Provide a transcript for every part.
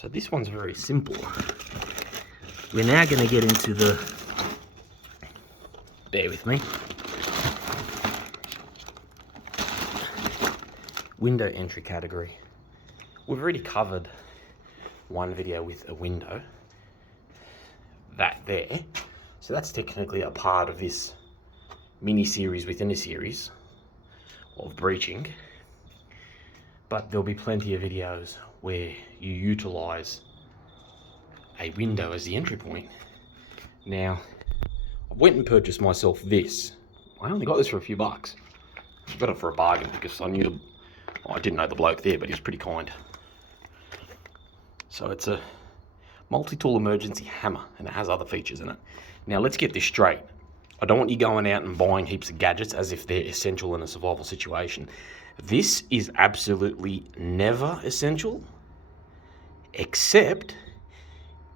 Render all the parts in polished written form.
So this one's very simple. We're now going to get into the, bear with me, window entry category. We've already covered one video with a window, that there. So that's technically a part of this mini series within a series of breaching. But there'll be plenty of videos where you utilize a window as the entry point. Now, I went and purchased myself this. I only got this for a few bucks. I got it for a bargain because I didn't know the bloke there, but he was pretty kind. So it's a multi-tool emergency hammer, and it has other features in it. Now let's get this straight. I don't want you going out and buying heaps of gadgets as if they're essential in a survival situation. This is absolutely never essential, except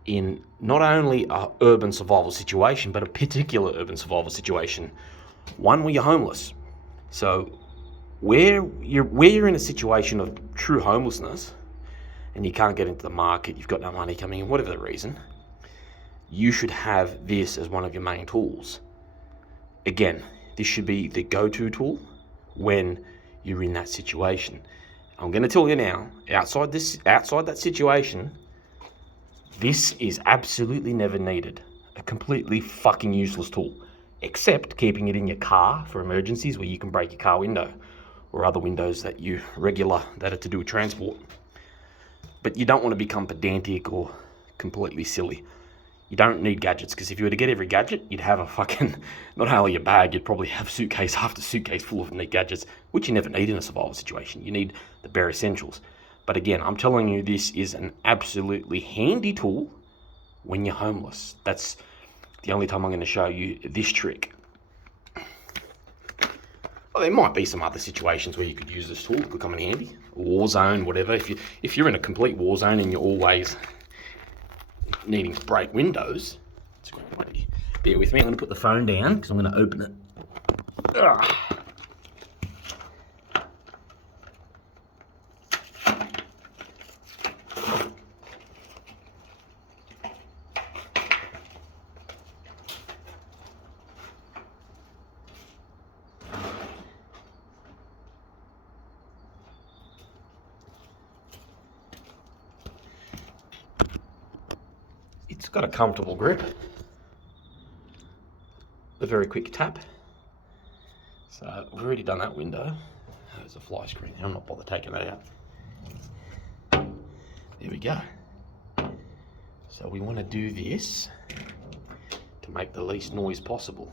in not only an urban survival situation, but a particular urban survival situation, one where you're homeless. So where you're in a situation of true homelessness and you can't get into the market, you've got no money coming in, whatever the reason, you should have this as one of your main tools. Again, this should be the go-to tool when you're in that situation. I'm going to tell you now, outside that situation, this is absolutely never needed. A completely fucking useless tool, except keeping it in your car for emergencies where you can break your car window or other windows that are to do with transport. But you don't want to become pedantic or completely silly. You don't need gadgets, because if you were to get every gadget, you'd have a fucking, not only a bag, you'd probably have suitcase after suitcase full of neat gadgets, which you never need in a survival situation. You need the bare essentials. But again, I'm telling you, this is an absolutely handy tool when you're homeless. That's the only time I'm going to show you this trick. Well, there might be some other situations where you could use this tool. It could come in handy. War zone, whatever. If you're in a complete war zone and you're always needing to break windows, it's a great idea. Bear with me. I'm going to put the phone down because I'm going to open it. Ugh. It's got a comfortable grip, a very quick tap. So we've already done that window. There's a fly screen there, I'm not bothered taking that out. There we go. So we want to do this to make the least noise possible.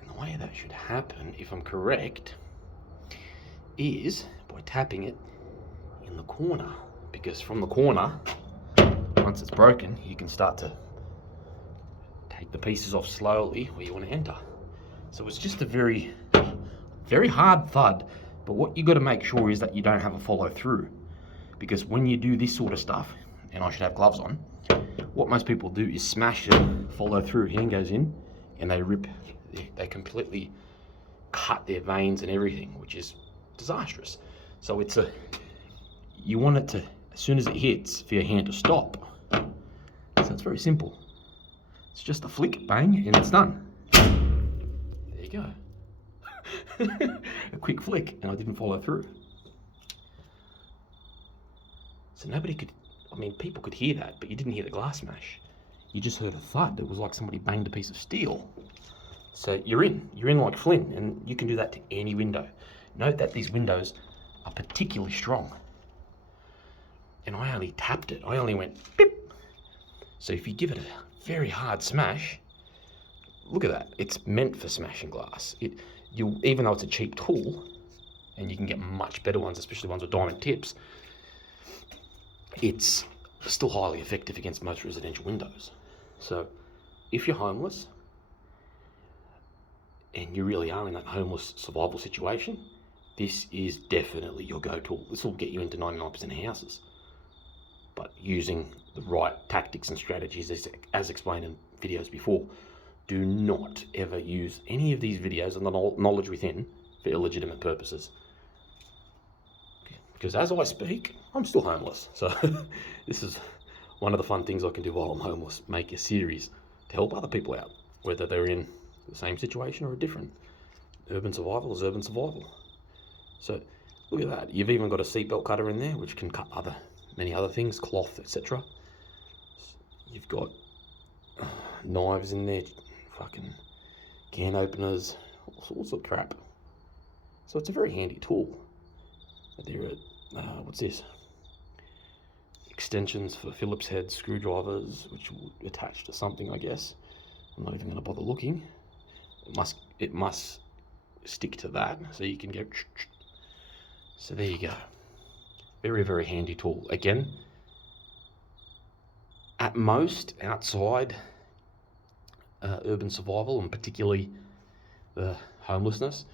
And the way that should happen, if I'm correct, is by tapping it in the corner. Because from the corner, once it's broken, you can start to take the pieces off slowly where you want to enter. So it's just a very, very hard thud, but what you got to make sure is that you don't have a follow through. Because when you do this sort of stuff, and I should have gloves on, what most people do is smash it, follow through, hand goes in, and they completely cut their veins and everything, which is disastrous. So you want it to, as soon as it hits, for your hand to stop. So it's very simple. It's just a flick, bang, and it's done. There you go. A quick flick, and I didn't follow through. So people could hear that, but you didn't hear the glass smash. You just heard a thud. It was like somebody banged a piece of steel. So you're in like Flynn, and you can do that to any window. Note that these windows are particularly strong. And I only tapped it. I only went beep. So if you give it a very hard smash, look at that. It's meant for smashing glass. Even though it's a cheap tool, and you can get much better ones, especially ones with diamond tips, it's still highly effective against most residential windows. So if you're homeless, and you really are in that homeless survival situation, this is definitely your go-to. This will get you into 99% of houses. But using the right tactics and strategies as explained in videos before. Do not ever use any of these videos and the knowledge within for illegitimate purposes. because as I speak, I'm still homeless. So this is one of the fun things I can do while I'm homeless, make a series to help other people out, whether they're in the same situation or a different. Urban survival is urban survival. So look at that. You've even got a seatbelt cutter in there, which can cut many other things, cloth, etc. You've got knives in there, fucking can openers, all sorts of crap. So it's a very handy tool. There are, what's this? Extensions for Phillips head screwdrivers, which will attach to something, I guess. I'm not even going to bother looking. It must stick to that, so you can go. So there you go. Very, very handy tool. Again, at most outside urban survival, and particularly the homelessness,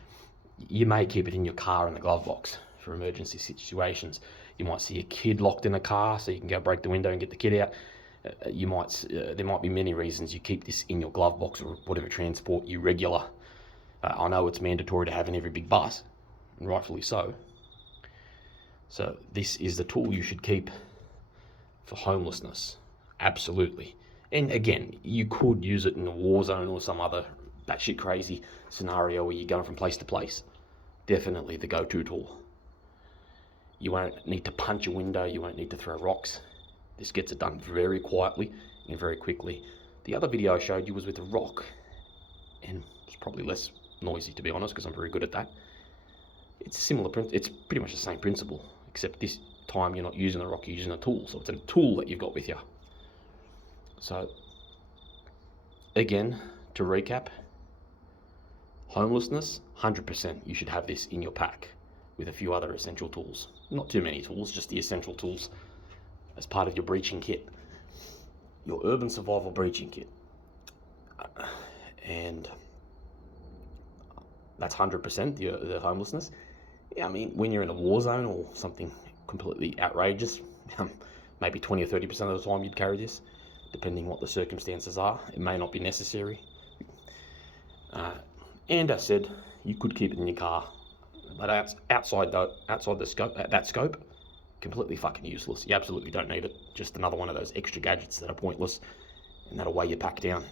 you may keep it in your car in the glove box for emergency situations. You might see a kid locked in a car, so you can go break the window and get the kid out. There might be many reasons you keep this in your glove box or whatever transport you regular. I know it's mandatory to have in every big bus, and rightfully so. So this is the tool you should keep for homelessness, absolutely. And again, you could use it in a war zone or some other batshit crazy scenario where you're going from place to place. Definitely the go-to tool. You won't need to punch a window, you won't need to throw rocks. This gets it done very quietly and very quickly. The other video I showed you was with a rock, and it's probably less noisy, to be honest, because I'm very good at that. It's similar, it's pretty much the same principle, except this time you're not using a rock, you're using a tool. So it's a tool that you've got with you. So again, to recap, homelessness, 100% you should have this in your pack with a few other essential tools. Not too many tools, just the essential tools as part of your breaching kit. Your urban survival breaching kit. And that's 100% the homelessness. Yeah, I mean, when you're in a war zone or something completely outrageous, maybe 20 or 30% of the time you'd carry this, depending what the circumstances are. It may not be necessary. And as I said, you could keep it in your car, but outside the scope, that scope, completely fucking useless. You absolutely don't need it. Just another one of those extra gadgets that are pointless, and that'll weigh your pack down.